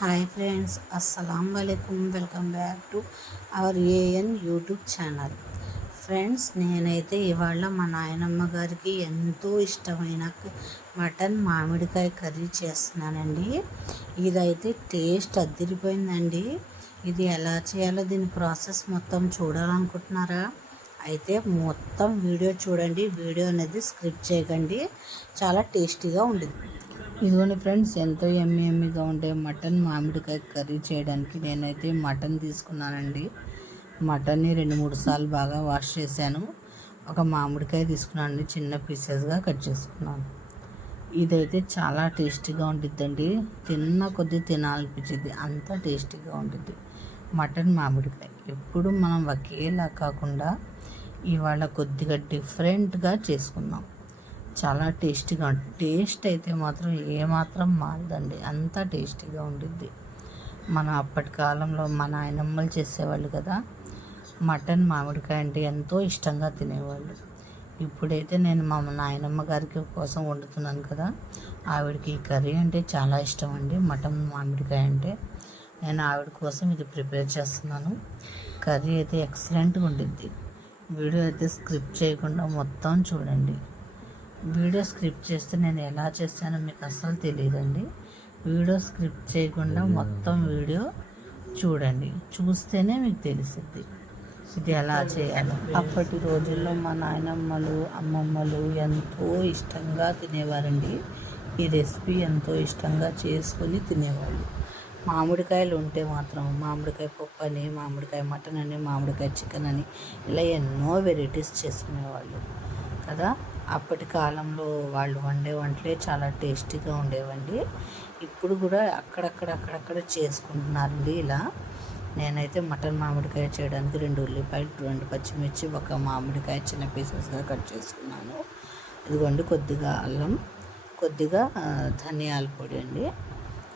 Hi friends అస్సలం వలైకుమ్ welcome back to our AN YouTube channel. Friends నేనైతే ఇవాళ మా నాయనమ్మ గారికి ఎంతో ఇష్టమైన మటన్ మామిడికాయ కర్రీ చేస్తున్నానండి. ఇదైతే టేస్ట్ అద్దరిపోయిందండి. ఇది ఎలా చేయాలో దీని ప్రాసెస్ మొత్తం చూడాలనుకుంటున్నారా? అయితే మొత్తం వీడియో చూడండి. వీడియో అనేది స్క్రిప్ట్ చేయకండి. చాలా టేస్టీగా ఉండేది ఇదిగోండి ఫ్రెండ్స్ ఎంతో ఎమ్మి ఎమ్మిగా ఉండే మటన్ మామిడికాయ కర్రీ చేయడానికి నేనైతే మటన్ తీసుకున్నానండి. మటన్ని రెండు మూడు సార్లు బాగా వాష్ చేశాను. ఒక మామిడికాయ తీసుకున్నాను చిన్న పీసెస్గా కట్ చేసుకున్నాను. ఇదైతే చాలా టేస్టీగా ఉంటుందండి తిన్న కొద్దీ తినాలనిపించింది అంత టేస్టీగా ఉంటుంది మటన్ మామిడికాయ. ఎప్పుడు మనం ఒకేలా కాకుండా ఇవాళ కొద్దిగా డిఫరెంట్గా చేసుకుందాం. చాలా టేస్టీగా ఉంటుంది టేస్ట్ అయితే మాత్రం ఏమాత్రం మారదండి. అంత టేస్టీగా ఉండిద్ది. మన అప్పటి కాలంలో మా నాయనమ్మలు చేసేవాళ్ళు కదా మటన్ మామిడికాయ అంటే ఎంతో ఇష్టంగా తినేవాళ్ళు. ఇప్పుడైతే నేను మా నాయనమ్మ గారికి కోసం వండుతున్నాను కదా ఆవిడకి ఈ కర్రీ అంటే చాలా ఇష్టం అండి. మటన్ మామిడికాయ అంటే నేను ఆవిడ కోసం ఇది ప్రిపేర్ చేస్తున్నాను. కర్రీ అయితే ఎక్సలెంట్గా ఉండిద్ది. వీడియో అయితే స్క్రిప్ట్ చేయకుండా మొత్తం చూడండి. వీడియో స్క్రిప్ట్ చేస్తే నేను ఎలా చేస్తానో మీకు అస్సలు తెలియదండి. వీడియో స్క్రిప్ట్ చేయకుండా మొత్తం వీడియో చూడండి. చూస్తేనే మీకు తెలిసిద్ది ఇది ఎలా చేయాలి. అప్పటి రోజుల్లో మా నాయనమ్మలు అమ్మమ్మలు ఎంతో ఇష్టంగా తినేవారండి. ఈ రెసిపీ ఎంతో ఇష్టంగా చేసుకొని తినేవాళ్ళు. మామిడికాయలు ఉంటే మాత్రం మామిడికాయ పప్పు అని మామిడికాయ మటన్ అని మామిడికాయ చికెన్ అని ఇలా ఎన్నో వెరైటీస్ చేసుకునేవాళ్ళు. కదా? అప్పటి కాలంలో వాళ్ళు వండే వంటలే చాలా టేస్టీగా ఉండేవండి. ఇప్పుడు కూడా అక్కడక్కడ అక్కడక్కడ చేసుకుంటున్నారండి ఇలా. నేనైతే మటన్ మామిడికాయ చేయడానికి రెండు ఉల్లిపాయలు రెండు పచ్చిమిర్చి ఒక మామిడికాయ చిన్న పీసెస్గా కట్ చేసుకున్నాను. ఇదిగోండి కొద్దిగా అల్లం కొద్దిగా ధనియాల పొడి అండి.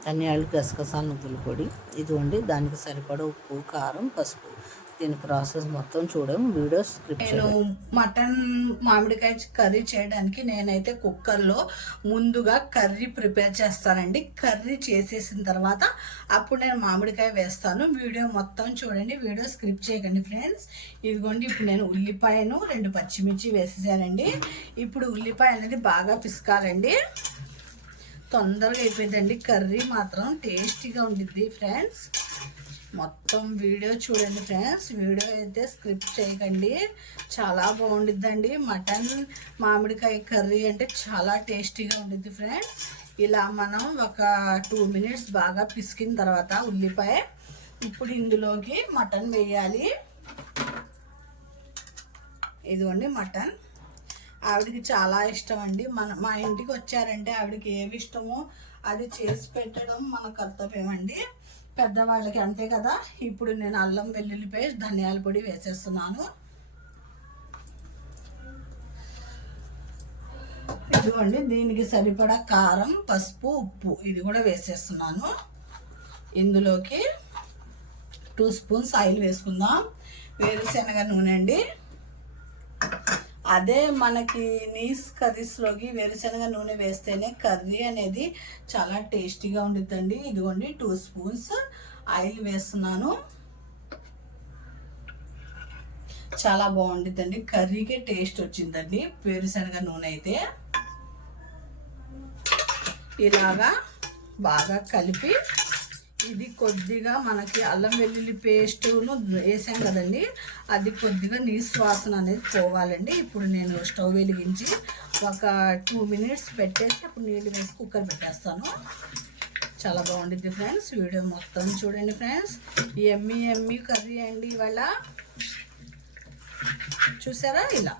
ధనియాలు గసగసాలు నువ్వుల పొడి. ఇదిగోండి దానికి సరిపడా ఉప్పు కారం పసుపు. దీని ప్రాసెస్ మొత్తం చూడడం వీడియో స్క్రిప్ట్ నేను మటన్ మామిడికాయ కర్రీ చేయడానికి నేనైతే కుక్కర్లో ముందుగా కర్రీ ప్రిపేర్ చేస్తానండి. కర్రీ చేసేసిన తర్వాత అప్పుడు నేను మామిడికాయ వేస్తాను. వీడియో మొత్తం చూడండి వీడియో స్క్రిప్ట్ చేయకండి ఫ్రెండ్స్. ఇదిగోండి ఇప్పుడు నేను ఉల్లిపాయను రెండు పచ్చిమిర్చి వేసేసానండి. ఇప్పుడు ఉల్లిపాయ అనేది బాగా పిసుకాలండి. తొందరగా అయిపోయిందండి. కర్రీ మాత్రం టేస్టీగా ఉండిద్ది ఫ్రెండ్స్. మొత్తం వీడియో చూడండి ఫ్రెండ్స్. వీడియో అయితే స్క్రిప్ట్ చేయకండి. చాలా బాగుండిద్దండి. మటన్ మామిడికాయ కర్రీ అంటే చాలా టేస్టీగా ఉండిద్ది ఫ్రెండ్స్. ఇలా మనం ఒక టూ మినిట్స్ బాగా పిసికిన తర్వాత ఉల్లిపాయ ఇప్పుడు ఇందులోకి మటన్ వేయాలి. ఇదిగోండి మటన్. ఆవిడకి చాలా ఇష్టం అండి మన మా ఇంటికి వచ్చారంటే ఆవిడకి ఏమి ఇష్టమో అది చేసి పెట్టడం మన కర్తవ్యం అండి పెద్దవాళ్ళకి అంతే కదా. ఇప్పుడు నేను అల్లం వెల్లుల్లి పేస్ట్ ధనియాల పొడి వేసేస్తున్నాను. ఇదిగోండి దీనికి సరిపడా కారం పసుపు ఉప్పు ఇది కూడా వేసేస్తున్నాను. ఇందులోకి టూ స్పూన్స్ ఆయిల్ వేసుకుందాం. వేరుశనగ నూనె అండి అదే మనకి నీస్ కర్రీస్లోకి వేరుశనగ నూనె వేస్తేనే కర్రీ అనేది చాలా టేస్టీగా ఉండిద్దండి. ఇదిగోండి టూ స్పూన్స్ ఆయిల్ వేస్తున్నాను. చాలా బాగుండిద్దండి. కర్రీకే టేస్ట్ వచ్చిందండి. వేరుశనగ నూనె అయితే ఇలాగా బాగా కలిపి ఇది కొద్దిగా మనకి అల్లం వెల్లుల్లి పేస్టును వేసాం కదండి. అది కొద్దిగా నీసు వాసన అనేది పోవాలండి. ఇప్పుడు నేను స్టవ్ వెలిగించి ఒక టూ మినిట్స్ పెట్టేసి అప్పుడు నీళ్ళు వేసి కుక్కర్ పెట్టేస్తాను. చాలా బాగుంటుంది ఫ్రెండ్స్. వీడియో మొత్తం చూడండి ఫ్రెండ్స్. ఎమ్మి ఎమ్మి కర్రీ అండి ఇవాళ. చూసారా ఇలా?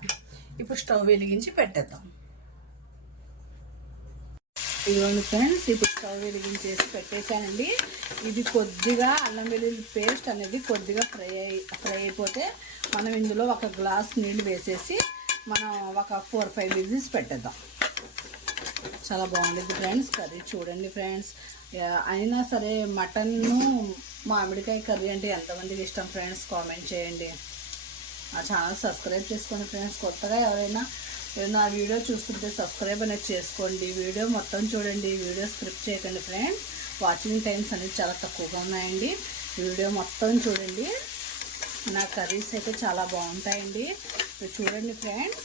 ఇప్పుడు స్టవ్ వెలిగించి పెట్టేద్దాం. ఇదిగోండి ఫ్రెండ్స్ ఇప్పుడు స్టవ్ వెలిగించేసి పెట్టేశానండి. ఇది కొద్దిగా అల్లం వెల్లుల్లి పేస్ట్ అనేది కొద్దిగా ఫ్రై అయి ఫ్రై అయిపోతే మనం ఇందులో ఒక గ్లాస్ నీళ్ళు వేసేసి మనం ఒక ఫోర్ ఫైవ్ విజిల్స్ పెట్టేద్దాం. చాలా బాగుంటుంది ఫ్రెండ్స్ కర్రీ చూడండి ఫ్రెండ్స్. అయినా సరే మటన్ను మామిడికాయ కర్రీ అంటే ఎంతమందికి ఇష్టం ఫ్రెండ్స్? కామెంట్ చేయండి. ఆ ఛానల్ సబ్స్క్రైబ్ చేసుకోండి ఫ్రెండ్స్. కొత్తగా ఎవరైనా నా వీడియో చూస్తుంటే సబ్స్క్రైబ్ అనేది చేసుకోండి. వీడియో మొత్తం చూడండి. వీడియో స్క్రిప్ట్ చేయకండి ఫ్రెండ్స్. వాచింగ్ టైమ్స్ అనేది చాలా తక్కువగా ఉన్నాయండి. వీడియో మొత్తం చూడండి. నా కర్రీస్ అయితే చాలా బాగుంటాయండి. మీరు చూడండి ఫ్రెండ్స్.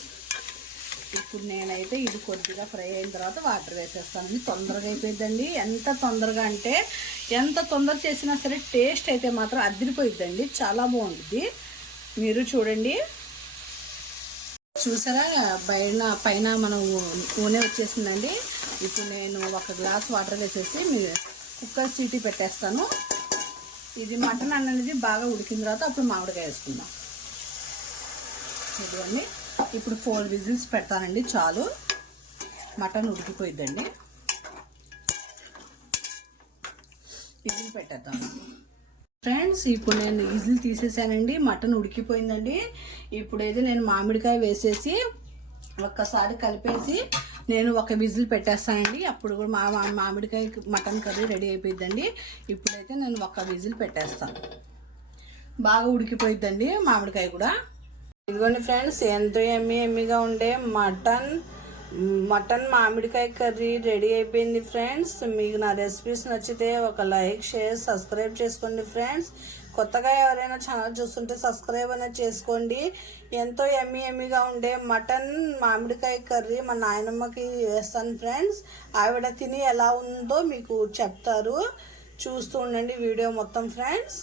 ఇప్పుడు నేనైతే ఇది కొద్దిగా ఫ్రై అయిన తర్వాత వాటర్ వేసేస్తాను. తొందరగా అయిపోయిందండి ఎంత తొందరగా అంటే ఎంత తొందర చేసినా సరే టేస్ట్ అయితే మాత్రం అదిరిపోయిద్దండి. చాలా బాగుంటుంది. మీరు చూడండి. చూసారా? పైన పైన మనం నూనె వచ్చేసిందండి. ఇప్పుడు నేను ఒక గ్లాస్ వాటర్ వేసేసి మీ కుక్కర్ సీటీ పెట్టేస్తాను. ఇది మటన్ అనేది బాగా ఉడికిన తర్వాత అప్పుడు మామిడికాయ వేసుకుందాం. ఇదిగోండి. ఇప్పుడు ఫోర్ విజిల్స్ పెడతానండి చాలు. మటన్ ఉడికిపోయిద్దండి. విజిల్ పెట్టేద్దాం. ఫ్రెండ్స్ ఇప్పుడు నేను విజిల్ తీసేసానండి. మటన్ ఉడికిపోయిందండి. ఇప్పుడైతే నేను మామిడికాయ వేసేసి ఒక్కసారి కలిపేసి నేను ఒక విజిల్ పెట్టేస్తానండి. అప్పుడు కూడా మా- మామిడికాయ మటన్ కర్రీ రెడీ అయిపోయిందండి ఇప్పుడైతే నేను ఒక విజిల్ పెట్టేస్తాను. బాగా ఉడికిపోయిద్దండి మామిడికాయ కూడా. ఇదిగోండి ఫ్రెండ్స్ ఎంతో ఎమ్మి ఎమ్మిగా ఉండే మటన్ మటన్ మామిడికాయ కర్రీ రెడీ అయిపోయింది ఫ్రెండ్స్. మీకు నా రెసిపీస్ నచ్చితే ఒక లైక్ షేర్ సబ్స్క్రైబ్ చేసుకోండి ఫ్రెండ్స్. కొత్తగా ఎవరైనా ఛానల్ చూస్తుంటే సబ్స్క్రైబ్ అనేది చేసుకోండి. ఎంతో ఎమ్మి ఎమ్మిగా ఉండే మటన్ మామిడికాయ కర్రీ మా నాయనమ్మకి వేస్తాను ఫ్రెండ్స్. ఆవిడ తిని ఎలా ఉందో మీకు చెప్తారు. చూస్తూ ఉండండి వీడియో మొత్తం ఫ్రెండ్స్.